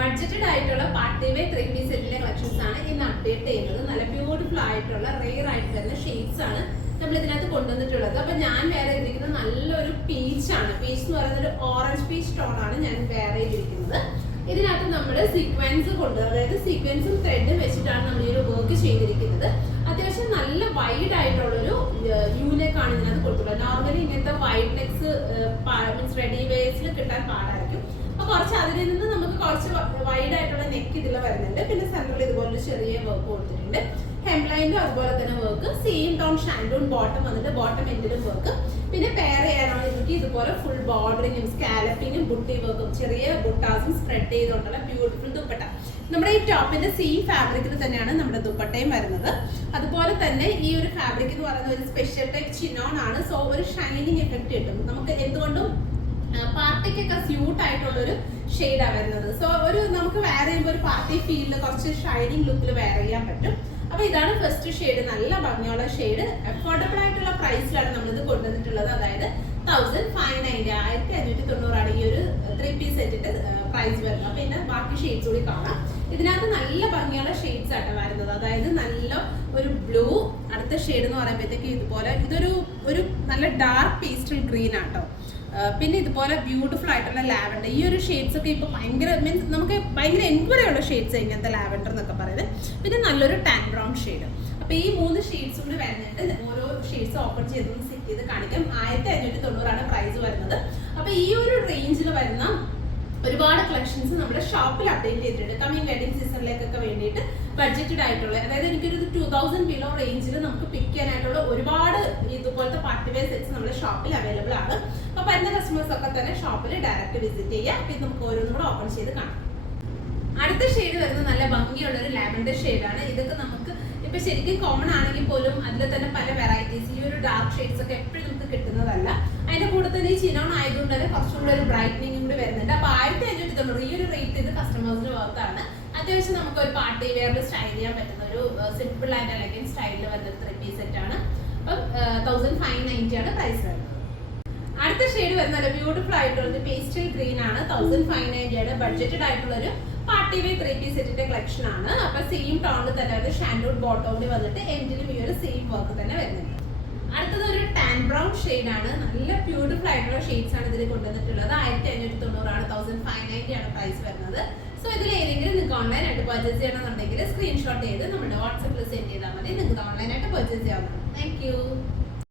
Budgeted ആയിട്ടുള്ള party wear 3-piece സെറ്റിന്റെ collections ആണ് ഇന്ന് അപ്ഡേറ്റ് ചെയ്യുന്നത്. നല്ല ബ്യൂട്ടിഫുൾ ആയിട്ടുള്ള റെയർ ആയിട്ട് വരുന്ന ഷെയ്ഡ്സ് ആണ് നമ്മൾ ഇതിനകത്ത് കൊണ്ടുവന്നിട്ടുള്ളത്. അപ്പൊ ഞാൻ വേറെ ചെയ്തിരിക്കുന്നത് നല്ലൊരു പീച്ച് ആണ്. പീച്ച് എന്ന് പറയുന്നത് ഒരു ഓറഞ്ച് പീച്ച് ടോൺ ആണ് ഞാൻ വേറെ ചെയ്തിരിക്കുന്നത്. ഇതിനകത്ത് നമ്മൾ സീക്വൻസ് കൊണ്ട്, അതായത് സീക്വൻസും ത്രെഡും വെച്ചിട്ടാണ് നമ്മൾ ഈ ഒരു വർക്ക് ചെയ്തിരിക്കുന്നത്. അത്യാവശ്യം നല്ല വൈഡ് ആയിട്ടുള്ളൊരു യൂനെക്ക് ആണ് ഇതിനകത്ത് കൊടുത്തിട്ടുള്ളത്. നോർമലി ഇങ്ങനത്തെ വൈഡ് നെക്സ് മീൻസ് റെഡി വെയർസിൽ കിട്ടാൻ പാടായിരിക്കും. അപ്പൊ കുറച്ച് അതിൽ നിന്ന് നമുക്ക് കുറച്ച് വൈഡ് ആയിട്ടുള്ള നെക്ക് ഇതിൽ വരുന്നുണ്ട്. പിന്നെ സെൻട്രൽ ഇതുപോലെ ചെറിയ വർക്ക് കൊടുത്തിട്ടുണ്ട്. ഹെംലൈനും അതുപോലെ തന്നെ work, same tone shantoon bottom വന്നിട്ട് ബോട്ടം എൻഡിലും വർക്ക്. പിന്നെ പെയർ ചെയ്യാനാണ് എനിക്ക് ഇതുപോലെ ഫുൾ ബോർഡറിങ്ങും സ്കാലപ്പിങ്ങും ബുട്ടി വർക്കും ചെറിയ ബുട്ടാസും സ്പ്രെഡ് ചെയ്തുകൊണ്ടുള്ള ബ്യൂട്ടിഫുൾ ദുപ്പട്ട. നമ്മുടെ ഈ ടോപ്പിന്റെ സെയിം ഫാബ്രിക്കിൽ തന്നെയാണ് നമ്മുടെ ദുപ്പട്ടയും വരുന്നത്. അതുപോലെ തന്നെ ഈ ഒരു ഫാബ്രിക് എന്ന് പറയുന്നത് ഒരു സ്പെഷ്യൽ ടൈപ്പ് ചിനോൺ ആണ്. സോ ഒരു ഷൈനിങ് എഫക്ട് കിട്ടും. നമുക്ക് എന്തുകൊണ്ടും പാർട്ടിക്കൊക്കെ സ്യൂട്ട് ആയിട്ടുള്ള ഒരു ഷെയ്ഡാണ് വരുന്നത്. സോ ഒരു നമുക്ക് വെയർ ചെയ്യുമ്പോൾ ഒരു പാർട്ടി ഫീലിൽ കുറച്ച് ഷൈനിങ് ലുക്കിൽ വെയർ ചെയ്യാൻ പറ്റും. അപ്പൊ ഇതാണ് ഫസ്റ്റ് ഷെയ്ഡ്. നല്ല ഭംഗിയുള്ള ഷെയ്ഡ്. അഫോർഡബിൾ ആയിട്ടുള്ള പ്രൈസിലാണ് നമ്മളിത് കൊണ്ടുവന്നിട്ടുള്ളത്. അതായത് 1590 1590 ഈ ഒരു 3-piece സെറ്റിന്റെ പ്രൈസ് വരുന്നത്. പിന്നെ ബാക്കി ഷെയ്ഡ്സ് കൂടി കാണാം. ഇതിനകത്ത് നല്ല ഭംഗിയുള്ള ഷെയ്ഡ്സ് ആണ് വരുന്നത്. അതായത് നല്ല ഒരു ബ്ലൂ, അടുത്ത ഷെയ്ഡ് എന്ന് പറയുമ്പോഴത്തേക്ക് ഇതുപോലെ ഇതൊരു നല്ല ഡാർക്ക് പേസ്റ്റൽ ഗ്രീൻ ആട്ടോ. പിന്നെ ഇതുപോലെ ബ്യൂട്ടിഫുൾ ആയിട്ടുള്ള ലാവൻഡർ. ഈ ഒരു ഷെയ്ഡ്സ് ഒക്കെ ഇപ്പൊ ഭയങ്കര മീൻസ് നമുക്ക് ഭയങ്കര എൻക്വയറി ഉള്ള ഷെയ്ഡ്സ് ഇങ്ങനത്തെ ലാവൻഡർ എന്നൊക്കെ പറയുന്നത്. പിന്നെ നല്ലൊരു ടാൻ ബ്രൗൺ ഷെയ്ഡ്. അപ്പൊ ഈ 3 ഷെയ്ഡ്സ് കൂടി വരുന്നുണ്ട്. ഓരോ ഷെയ്ഡ്സ് ഓപ്പൺ ചെയ്ത് സെറ്റ് ചെയ്ത് കാണിക്കാം. 1590 പ്രൈസ് വരുന്നത്. അപ്പൊ ഈ ഒരു റേഞ്ചിൽ വരുന്ന ഒരുപാട് കളക്ഷൻസ് നമ്മുടെ ഷോപ്പിൽ അപ്ഡേറ്റ് ചെയ്തിട്ടുണ്ട്. കമ്മിങ് വെഡിങ് സീസണിലേക്കൊക്കെ വേണ്ടിയിട്ട് ബഡ്ജറ്റഡ് ആയിട്ടുള്ള, അതായത് എനിക്കൊരു 2000 ബിലോ റേഞ്ചിൽ നമുക്ക് പിക്ക് ചെയ്യാനായിട്ടുള്ള ഒരുപാട് ഇതുപോലത്തെ പാർട്ടി വെയർ സെറ്റ്സ് നമ്മുടെ ഷോപ്പിൽ അവൈലബിൾ ആണ്. അപ്പൊ വരുന്ന കസ്റ്റമേഴ്സ് ഒക്കെ തന്നെ ഷോപ്പിൽ ഡയറക്റ്റ് വിസിറ്റ് ചെയ്യുക. അപ്പൊ ഇത് നമുക്ക് ഓരോന്നും കൂടെ ഓപ്പൺ ചെയ്ത് കാണാം. അടുത്ത ഷെയ്ഡ് വരുന്നത് നല്ല ഭംഗിയുള്ള ഒരു ലാവൻഡർ ഷെയ്ഡാണ്. ഇതൊക്കെ നമുക്ക് ഇപ്പൊ ശരിക്കും കോമൺ ആണെങ്കിൽ പോലും അതിൽ തന്നെ പല വെറൈറ്റീസ്, ഈ ഒരു ഡാർക്ക് ഷെയ്ഡ്സ് ഒക്കെ എപ്പോഴും നമുക്ക് കിട്ടുന്നതല്ല. അതിന്റെ കൂടെ തന്നെ ഈ ചിനോൺ ആയതുകൊണ്ട് തന്നെ കുറച്ചുകൂടി ഒരു ബ്രൈറ്റനിങ് കൂടി വരുന്നുണ്ട്. അപ്പൊ 1590 ഈ ഒരു റേറ്റ് ഇത് കസ്റ്റമേഴ്സിന് വർത്താണ്. അത്യാവശ്യം നമുക്ക് ഒരു പാർട്ടി വെയറിൽ സ്റ്റൈൽ ചെയ്യാൻ പറ്റുന്ന ഒരു സിമ്പിൾ ആൻഡ് എലഗന്റ് സ്റ്റൈലിൽ വരുന്ന 3-piece സെറ്റ് ആണ്. അപ്പം 1590 ആണ് പ്രൈസ് വരുന്നത്. അടുത്ത ഷെയ്ഡ് വരുന്നത് ബ്യൂട്ടിഫുൾ ആയിട്ടുള്ള പേസ്റ്റൽ ഗ്രീൻ ആണ്. 1590 ആണ്. ബഡ്ജറ്റഡ് ആയിട്ടുള്ള ഒരു പാർട്ടി വെയർ 3-piece സെറ്റിന്റെ കളക്ഷൻ ആണ്. അപ്പൊ സെയിം ടോണിൽ തന്നെ ഷാൻഡൂൺ ബോട്ടോമിൽ വന്നിട്ട് എൻഡിലും ഈ ഒരു സെയിം വർക്ക് തന്നെ വരുന്നുണ്ട്. അടുത്തത് ഒരു ടാൻ ബ്രൗൺ ഷെയ്ഡ് ആണ്. നല്ല ബ്യൂട്ടിഫുൾ ആയിട്ടുള്ള ഷെയ്ഡ്സ് ആണ് ഇതിൽ കൊണ്ടുവന്നിട്ടുള്ളത്. 1590 ആണ്. 1590 ആണ് പ്രൈസ് വരുന്നത്. സോ ഇതിൽ ഏതെങ്കിലും നിങ്ങൾക്ക് ഓൺലൈനായിട്ട് പർച്ചേസ് ചെയ്യണമെന്നുണ്ടെങ്കിൽ സ്ക്രീൻഷോട്ട് ചെയ്ത് നമ്മുടെ വാട്സാപ്പിൽ സെൻഡ് ചെയ്താൽ മതി. നിങ്ങൾക്ക് ഓൺലൈനായിട്ട് പർച്ചേസ് ചെയ്യാവുന്നതാണ്. Thank you.